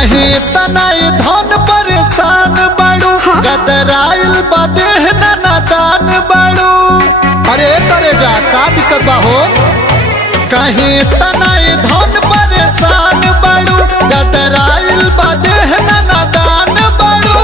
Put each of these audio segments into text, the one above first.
कहीं तनाई धन परेशान बाड़ू गदराइल बदेह नादान बाड़ू। अरे करे जा का दिक्कत बा हो। कहीं तनाई धन परेशान बाड़ू गदराइल बदेह नादान बाड़ू।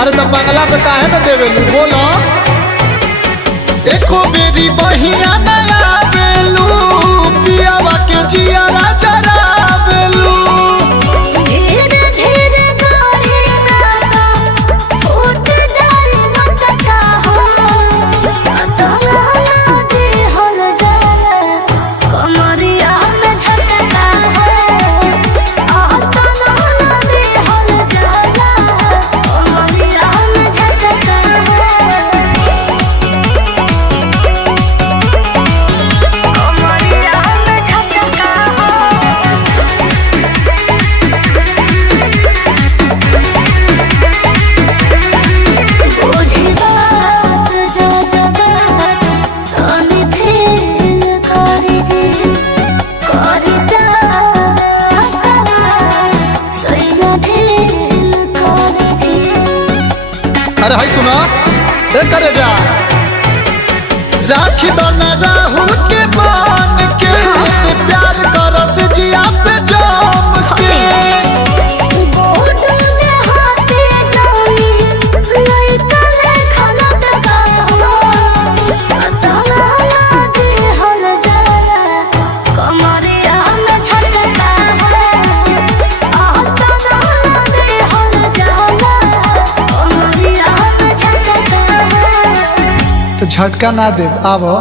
अरे तो बंगला पे काहे न देवेलू बोलो। एको बेरी बहिया नया बेलू पियावा के जिया राजा रावेलू। धीरे धीरे गाड़ी ना फूट जाए मटका हो तला नदी हल जाए कमरिया में झटका है तला नदी हल जाए कमरिया में झटका अरे हाय सुना ए करे जा राखी दो न राहुल के मान के प्यार करस जिया पे जम के। तो झटका ना दे आवो।